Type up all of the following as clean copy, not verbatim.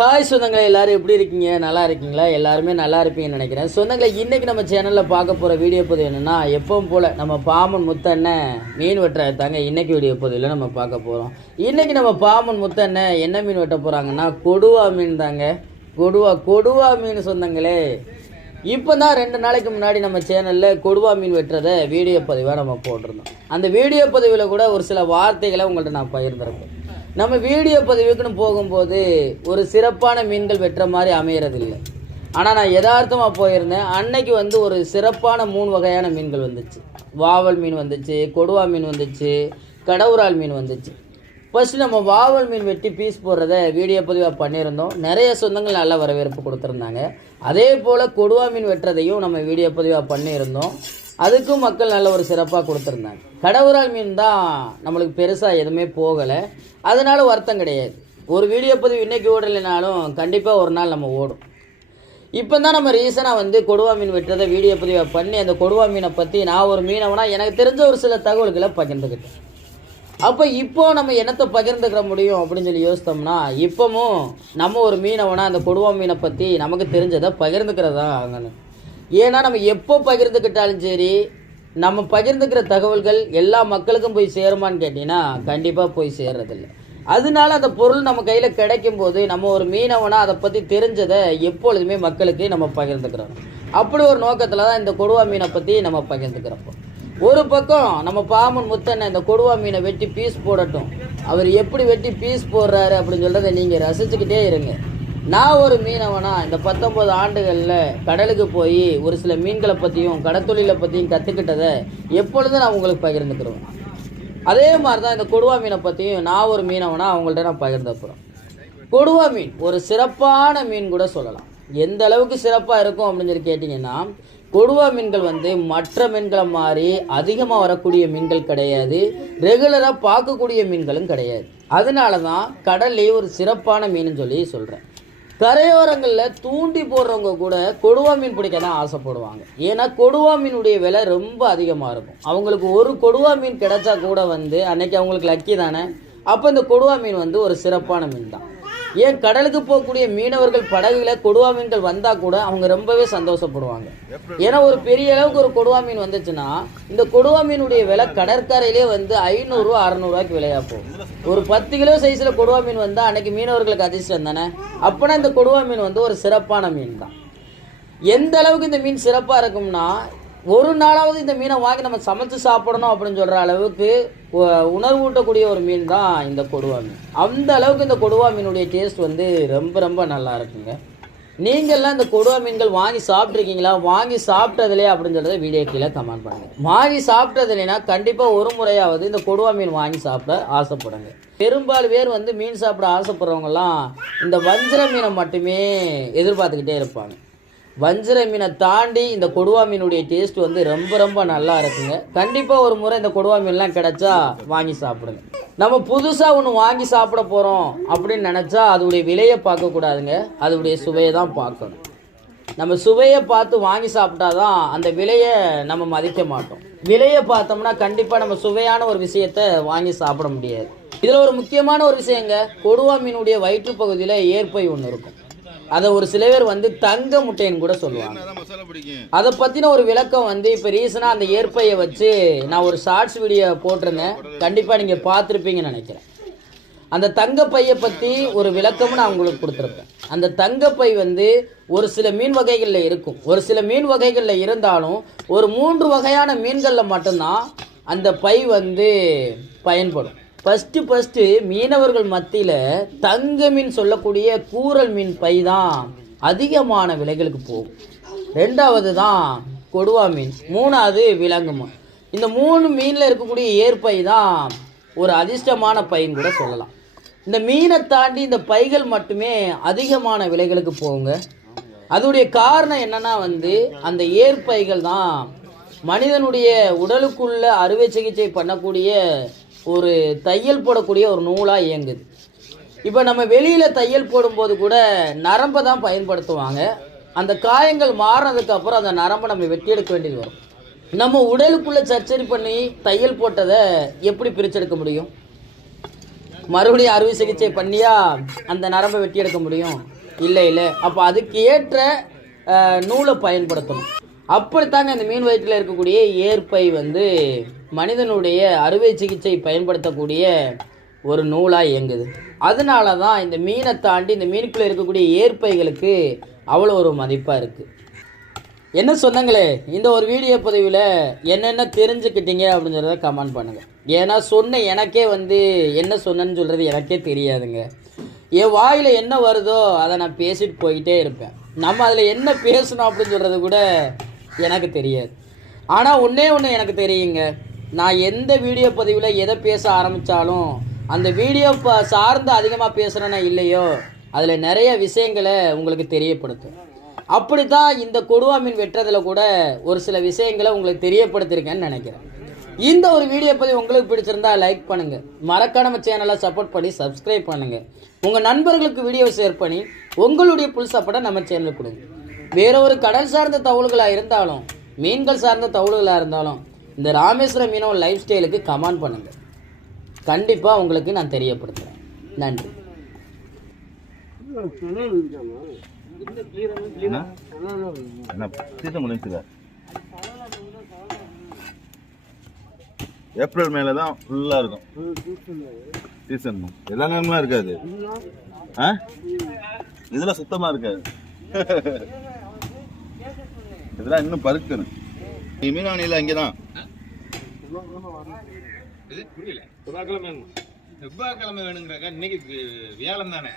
Hi சொந்தங்களே, எல்லாரும் எப்படி இருக்கீங்க? நல்லா இருக்கீங்களா? எல்லாருமே நல்லா இருப்பீங்கன்னு நினைக்கிறேன். சொந்தங்களே, இன்றைக்கி நம்ம சேனலில் பார்க்க போகிற வீடியோ பதிவு என்னென்னா, எப்பவும் போல் நம்ம பாமன் முத்தண்ணன் மீன் வெட்டுறது தாங்க இன்றைக்கி வீடியோ பதிவில் நம்ம பார்க்க போகிறோம். இன்றைக்கி நம்ம பாமன் முத்தண்ணன் என்ன மீன் வெட்ட போகிறாங்கன்னா, கொடுவா மீன் தாங்க. கொடுவா மீன் சொந்தங்களே. இப்போ தான் 2 நாளைக்கு முன்னாடி நம்ம சேனலில் கொடுவா மீன் வெட்டுறதை வீடியோ பதிவாக நம்ம போட்டிருந்தோம். அந்த வீடியோ பதிவில் கூட ஒரு சில வார்த்தைகளை உங்கள்கிட்ட நான் பகிர்ந்திருக்கேன். நம்ம வீடியோ பதிவுக்குன்னு போகும்போது ஒரு சிறப்பான மீன்கள் வெட்டுற மாதிரி அமையறதில்லை. ஆனால் நான் யதார்த்தமாக போயிருந்தேன். அன்னைக்கு ஒரு சிறப்பான 3 வகையான மீன்கள் வந்துச்சு. வாவல் மீன் வந்துச்சு, கொடுவா மீன் வந்துச்சு, கடவுரால் மீன் வந்துச்சு. ஃபஸ்ட்டு நம்ம வாவல் மீன் வெட்டி பீஸ் போடுறத வீடியோ பதிவாக பண்ணியிருந்தோம். நிறைய சொந்தங்கள் நல்ல வரவேற்பு கொடுத்துருந்தாங்க. அதே போல் கொடுவா மீன் வெட்டுறதையும் நம்ம வீடியோ பதிவாக பண்ணியிருந்தோம். அதுக்கும் மக்கள் நல்ல ஒரு சிறப்பாக கொடுத்துருந்தாங்க. கடவுரால் மீன் தான் நம்மளுக்கு பெருசாக எதுவுமே போகலை. அதனால வருத்தம் கிடையாது. ஒரு வீடியோ பதிவு இன்றைக்கி ஓடலைனாலும் கண்டிப்பாக ஒரு நாள் நம்ம ஓடும். இப்போ தான் நம்ம ரீசனாக கொடுவா மீன் வெட்டுறதை வீடியோ பதிவை பண்ணி அந்த கொடுவா மீனை பற்றி நான் ஒரு மீனவனா எனக்கு தெரிஞ்ச ஒரு சில தகவல்களை பகிர்ந்துக்கிட்டேன். அப்போ இப்போது நம்ம என்னத்தை பகிர்ந்துக்கிற முடியும் அப்படின்னு சொல்லி யோசித்தோம்னா, இப்போவும் நம்ம ஒரு மீனவனா அந்த கொடுவா மீனை பற்றி நமக்கு தெரிஞ்சதை பகிர்ந்துக்கிறதா ஆகணும். ஏன்னா நம்ம எப்போ பகிர்ந்துக்கிட்டாலும் சரி, நம்ம பகிர்ந்துக்கிற தகவல்கள் எல்லா மக்களுக்கும் போய் சேருமான்னு கேட்டிங்கன்னா கண்டிப்பாக போய் சேர்றதில்லை. அதனால அந்த பொருள் நம்ம கையில் கிடைக்கும் போது நம்ம ஒரு மீனவனா அதை பற்றி தெரிஞ்சதை எப்பொழுதுமே மக்களுக்கு நம்ம பகிர்ந்துக்கிறோம். அப்படி ஒரு நோக்கத்தில் தான் இந்த கொடுவா மீனை பற்றி நம்ம பகிர்ந்துக்கிறப்போ, ஒரு பக்கம் நம்ம பாமன் முத்தண்ணன் இந்த கொடுவா மீனை வெட்டி பீஸ் போடட்டும், அவர் எப்படி வெட்டி பீஸ் போடுறாரு அப்படின்னு சொல்கிறத நீங்கள் ரசிச்சுக்கிட்டே இருங்க. நான் ஒரு மீனவனா இந்த 19 ஆண்டுகளில் கடலுக்கு போய் ஒரு சில மீன்களை பற்றியும் கடத்தொழிலை பற்றியும் கற்றுக்கிட்டதை எப்பொழுதும் நான் உங்களுக்கு பகிர்ந்துக்கிறேன். அதே மாதிரி தான் இந்த கொடுவா மீனை பற்றியும் நான் ஒரு மீனவனா அவங்கள்ட்ட நான் பகிர்ந்துக்கிறேன். கொடுவா மீன் ஒரு சிறப்பான மீன் கூட சொல்லலாம். எந்த அளவுக்கு சிறப்பாக இருக்கும் அப்படின்னு சொல்லி கேட்டிங்கன்னா, கொடுவா மீன்கள் மற்ற மீன்களை மாதிரி அதிகமாக வரக்கூடிய மீன்கள் கிடையாது. ரெகுலராக பார்க்கக்கூடிய மீன்களும் கிடையாது. அதனால தான் கடல்லே ஒரு சிறப்பான மீன் சொல்லி சொல்கிறேன். கரையோரங்களில் தூண்டி போடுறவங்க கூட கொடுவா மீன் பிடிக்க தான் ஆசைப்படுவாங்க. ஏன்னா கொடுவா மீனுடைய விலை ரொம்ப அதிகமாக இருக்கும். அவங்களுக்கு ஒரு கொடுவா மீன் கிடைச்சா கூட அன்னைக்கு அவங்களுக்கு லக்கி தானே. அப்போ இந்த கொடுவா மீன் ஒரு சிறப்பான மீன் தான். ஏன் கடலுக்கு போகக்கூடிய மீனவர்கள் படகுல கொடுவா மீன்கள் வந்தால் கூட அவங்க ரொம்பவே சந்தோஷப்படுவாங்க. ஏன்னா ஒரு பெரிய அளவுக்கு ஒரு கொடுவா மீன் வந்துச்சுன்னா இந்த கொடுவா மீனுடைய விலை கடற்கரையிலே 500 ரூபா 600 ரூபாய்க்கு விலையாக போகும். ஒரு 10 கிலோ சைஸில் கொடுவா மீன் வந்தால் அன்னைக்கு மீனவர்களுக்கு அதிர்ஷ்டம் தானே. அப்போனா இந்த கொடுவா மீன் ஒரு சிறப்பான மீன் தான். எந்த அளவுக்கு இந்த மீன் சிறப்பாக இருக்கும்னா, ஒரு நாளாவது இந்த மீனை வாங்கி நம்ம சமைச்சு சாப்பிடணும் அப்படின்னு சொல்கிற அளவுக்கு உணர்வூட்டக்கூடிய ஒரு மீன் தான் இந்த கொடுவா மீன். அந்த அளவுக்கு இந்த கொடுவா மீனுடைய டேஸ்ட் ரொம்ப ரொம்ப நல்லா இருக்குங்க. நீங்கள்லாம் இந்த கொடுவா மீன்கள் வாங்கி சாப்பிட்ருக்கீங்களா? வாங்கி சாப்பிட்டதுலையே அப்படின்னு சொல்கிறத வீடியோ கீழே கமெண்ட் பண்ணுங்கள். வாங்கி சாப்பிட்டதுலைனா கண்டிப்பாக ஒரு முறையாவது இந்த கொடுவா மீன் வாங்கி சாப்பிட ஆசைப்படுங்க. பெரும்பாலும் பேர் மீன் சாப்பிட ஆசைப்படுறவங்கலாம் இந்த வஞ்சர மீனை மட்டுமே எதிர்பார்த்துக்கிட்டே இருப்பாங்க. வஞ்சர மீனை தாண்டி இந்த கொடுவா மீனுடைய டேஸ்ட் ரொம்ப ரொம்ப நல்லா இருக்குங்க. கண்டிப்பாக ஒரு முறை இந்த கொடுவா மீன்லாம் கிடைச்சா வாங்கி சாப்பிடுங்க. நம்ம புதுசாக ஒன்று வாங்கி சாப்பிட போகிறோம் அப்படின்னு நினச்சா அதோடைய விலையை பார்க்கக்கூடாதுங்க, அதோடைய சுவையை தான் பார்க்கணும். நம்ம சுவையை பார்த்து வாங்கி சாப்பிட்டாதான் அந்த விலையை நம்ம மதிக்க மாட்டோம். விலையை பார்த்தோம்னா கண்டிப்பாக நம்ம சுவையான ஒரு விஷயத்தை வாங்கி சாப்பிட முடியாது. இதில் ஒரு முக்கியமான ஒரு விஷயங்க, கொடுவா மீனுடைய வயிற்று பகுதியில் ஏற்பை ஒன்று இருக்கும். அதை ஒரு சில பேர் தங்க முட்டைன்னு கூட சொல்லுவாங்க. அதை பற்றின ஒரு விளக்கம் இப்போ ரீசனாக அந்த ஏற்பையை வச்சு நான் ஒரு ஷார்ட்ஸ் வீடியோ போட்டிருந்தேன். கண்டிப்பாக நீங்கள் பார்த்துருப்பீங்கன்னு நினைக்கிறேன். அந்த தங்கப்பையை பற்றி ஒரு விளக்கமும் நான் உங்களுக்கு கொடுத்துருப்பேன். அந்த தங்கப்பை ஒரு சில மீன் வகைகளில் இருக்கும். ஒரு சில மீன் வகைகளில் இருந்தாலும் ஒரு 3 வகையான மீன்களில் மட்டும்தான் அந்த பை பயன்படும். ஃபஸ்ட்டு மீனவர்கள் மத்தியில் தங்க மீன் சொல்லக்கூடிய கூரல் மீன் பை தான் அதிகமான விலைகளுக்கு போகும். 2வது தான் கொடுவா மீன், 3வது விலங்கு மீன். இந்த 3 மீனில் இருக்கக்கூடிய ஏற்பை தான் ஒரு அதிர்ஷ்டமான பைன்னு கூட சொல்லலாம். இந்த மீனை தாண்டி இந்த பைகள் மட்டுமே அதிகமான விலைகளுக்கு போகுங்க. அதோடைய காரணம் என்னன்னா அந்த ஏற்பைகள் தான் மனிதனுடைய உடலுக்குள்ள அறுவை சிகிச்சை பண்ணக்கூடிய ஒரு தையல் போடக்கூடிய ஒரு நூலாக இயங்குது. இப்போ நம்ம வெளியில் தையல் போடும்போது கூட நரம்பை தான் பயன்படுத்துவாங்க. அந்த காயங்கள் மாறினதுக்கு அப்புறம் அந்த நரம்பை நம்ம வெட்டி எடுக்க வேண்டியது வரும். நம்ம உடலுக்குள்ளே சர்ஜரி பண்ணி தையல் போட்டதை எப்படி பிரிச்செடுக்க முடியும்? மறுபடியும் அறுவை சிகிச்சை பண்ணியா அந்த நரம்பை வெட்டி எடுக்க முடியும்? இல்லை இல்லை. அப்போ அதுக்கு ஏற்ற நூலை பயன்படுத்தணும். அப்படித்தாங்க இந்த மீன் வயிற்றில் இருக்கக்கூடிய ஏற்பை வந்து மனிதனுடைய அறுவை சிகிச்சை பயன்படுத்தக்கூடிய ஒரு நூலாக இயங்குது. அதனால தான் இந்த மீனை தாண்டி இந்த மீனுக்குள்ளே இருக்கக்கூடிய ஏற்பைகளுக்கு அவ்வளோ ஒரு மதிப்பாக இருக்குது. என்ன சொன்னங்களே, இந்த ஒரு வீடியோ பதிவில் என்னென்ன தெரிஞ்சுக்கிட்டீங்க அப்படிங்கிறத கமெண்ட் பண்ணுங்கள். ஏன்னா சொன்ன எனக்கே வந்து என்ன சொன்னேன்னு சொல்கிறது எனக்கே தெரியாதுங்க. என் வாயில் என்ன வருதோ அதை நான் பேசிட்டு போய்கிட்டே இருப்பேன். நம்ம அதில் என்ன பேசணும் அப்படின்னு சொல்கிறது கூட எனக்கு தெரியாது. ஆனால் ஒன்றே ஒன்று எனக்கு தெரியுங்க, நான் எந்த வீடியோ பதிவில் எதை பேச ஆரம்பித்தாலும் அந்த வீடியோ சார்ந்து அதிகமாக பேசுகிறேன்னா இல்லையோ அதில் நிறைய விஷயங்களை உங்களுக்கு தெரியப்படுத்தும். அப்படி தான் இந்த கொடுவா மீன் வெட்டுறதில் கூட ஒரு சில விஷயங்களை உங்களுக்கு தெரியப்படுத்தியிருக்கேன்னு நினைக்கிறேன். இந்த ஒரு வீடியோ பதிவு உங்களுக்கு பிடிச்சிருந்தா லைக் பண்ணுங்கள், மறக்காம நம்ம சேனலை சப்போர்ட் பண்ணி சப்ஸ்கிரைப் பண்ணுங்கள், உங்கள் நண்பர்களுக்கு வீடியோவை ஷேர் பண்ணி உங்களுடைய புல் சப்போர்ட்டை நம்ம சேனலுக்கு கொடுங்க. வேற ஒரு கடல் சார்ந்த தகவல்களாக இருந்தாலும் மீன்கள் சார்ந்த தகவல்களாக இருந்தாலும் இந்த ராமேஸ்வரம் மீனவ லைஃப் ஸ்டைலுக்கு கமெண்ட் பண்ணுங்கள். கண்டிப்பாக உங்களுக்கு நான் தெரியப்படுத்துகிறேன். நன்றி. ஏப்ரல் மேல தான் ஃபுல்லா இருக்கும் சீசன். எல்லா நேரமும் இருக்காது. இதெல்லாம் சுத்தமா இருக்காது. இதெல்லாம் இன்னும் பருக்கணும். மீனானில அங்கதான் செவ்வாய்க்கிழமை வேணுங்கிறாங்க. இன்னைக்கு வியாழம் தானே,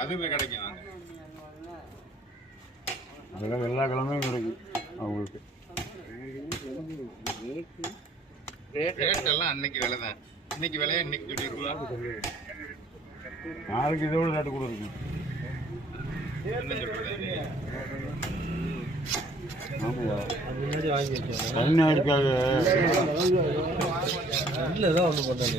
அதுவே கிடைக்கும். அதெல்லாம் எல்லா கிழமையும் கிடைக்கும் அவங்களுக்கு. ரேட்டெல்லாம் அன்னைக்கு விலை தான். இன்னைக்கு விலையை இன்னைக்கு சொல்லிடுவோம். நாளைக்கு இதோட ரேட்டு கூட இருக்கும். தமிழ்நாடுக்காக இல்லதான் ஒன்று போட்டாங்க.